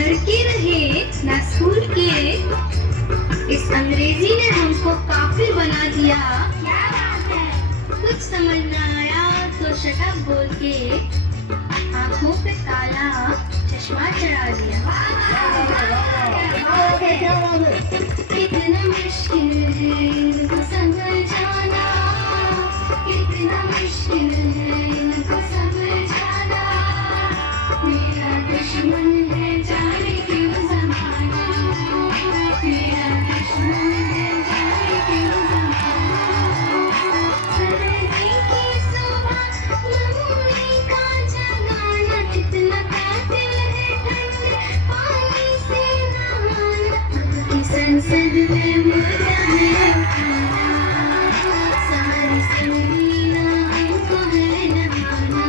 घर के रहे ना स्कूल के, इस अंग्रेजी ने हमको काफिर बना दिया। क्या बात है? कुछ समझ ना आया तो शटअप बोल के आंखों पे काला चश्मा चढ़ा दिया। कितना मुश्किल है इनको समझाना, कितना मुश्किल है इनको समझाना, मेरा दुश्मन है जाने क्यों ज़माना, मेरा दुश्मन है जाने क्यों ज़माना। सर्दी की सुबह नमूने का जगाना, कितना कातिल है ठंडे पानी से नहाना, की संसद में मुर्दा है उठाना, सारी संगीना हमको है नभाना,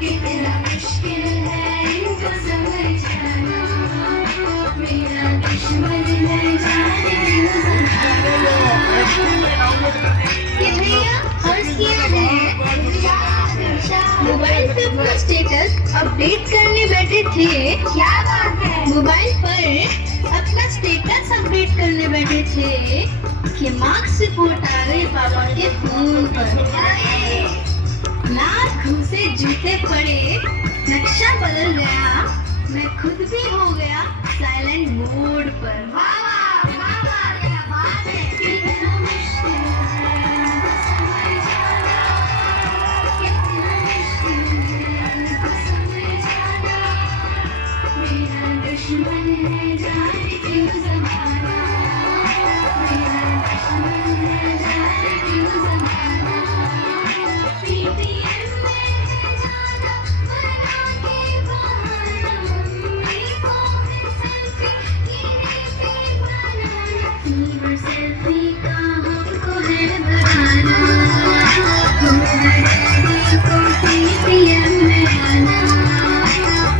कितना मुश्किल है इनको समझाना, मेरा दुश्मन है जाने क्यों ज़माना। ये भैया अर्ज किया है, मोबाइल पे अपना स्टेटस अपडेट करने बैठे थे। क्या बात है? मोबाइल पर अपना स्टेटस अपडेट करने बैठे थे कि मार्क्स रिपोर्ट आ गई पापा के फोन पर। लाल घूसे जूते पड़े, नक्शा बदल गया, मैं खुद भी हो गया साइलेंट मोड पर। वाह वाह वाह, क्या बात है। कितना मुश्किल है इनको समझाना, कितना मुश्किल है इनको समझाना, मेरा दुश्मन है जाने क्यों ज़माना, मेरा दुश्मन है जाने क्यों ज़माना। पीटीएम में है जाना बना के बहाना, मम्मी को है सेल्फी टीवी पे बनाना, फीवर सेल्फी का हमको है बहाना, डैडी को पीटीएम में आना,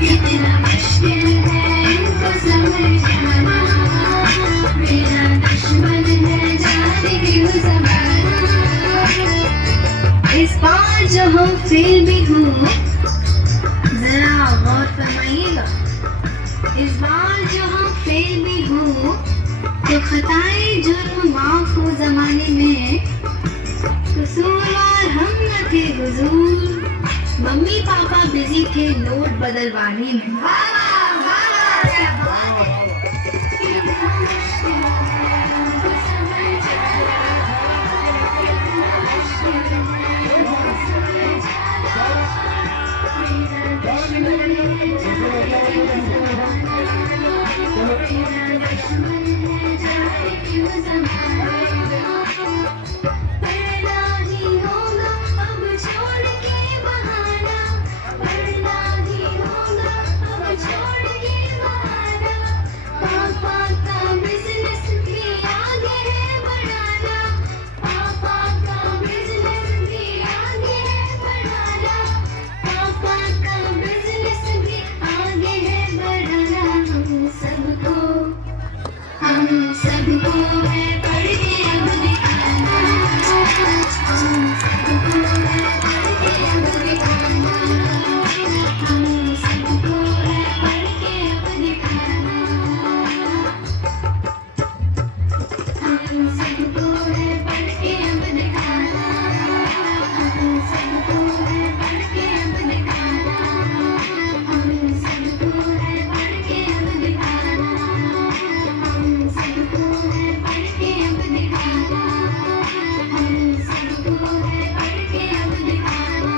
कितना मुश्किल है इनको समझाना, मेरा दुश्मन है जाने क्यों ज़माना। इस बार जो हम फेल भी हूँ, जरा गौर फरमाइएगा, इस बार जो हम फेल भी हूँ तो खताएं जुर्म माफ हो जमाने में, कसूरवार हम न थे हुजूर, मम्मी पापा बिजी थे नोट बदलवाने में। वाह वाह क्या बात है। कितना मुश्किल है इनको समझाना, कितना मुश्किल है इनको समझाना, मेरा दुश्मन है जाने क्यों ज़माना, मेरा दुश्मन है जाने क्यों ज़माना। पढ़ना ही होगा अब छोड़ के बहाना, पढ़ना ही होगा अब छोड़ के बहाना, पापा का बिजनेस भी आगे है बढ़ाना, पापा का बिजनेस भी आगे है बढ़ाना, पापा का बिजनेस भी आगे है बढ़ाना। हम सबको है पढ़ के अब दिखाना, हम सबको है पढ़ के अब दिखाना, हम सबको है पढ़ के अब दिखाना, हम सबको है पढ़ के अब दिखाना, हम सबको है पढ़ के अब दिखाना, हम सबको है पढ़ के अब दिखाना, हम सबको है पढ़ के अब दिखाना, हम सबको है पढ़ के अब दिखाना,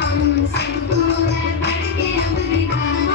हम सबको है पढ़ के अब दिखाना।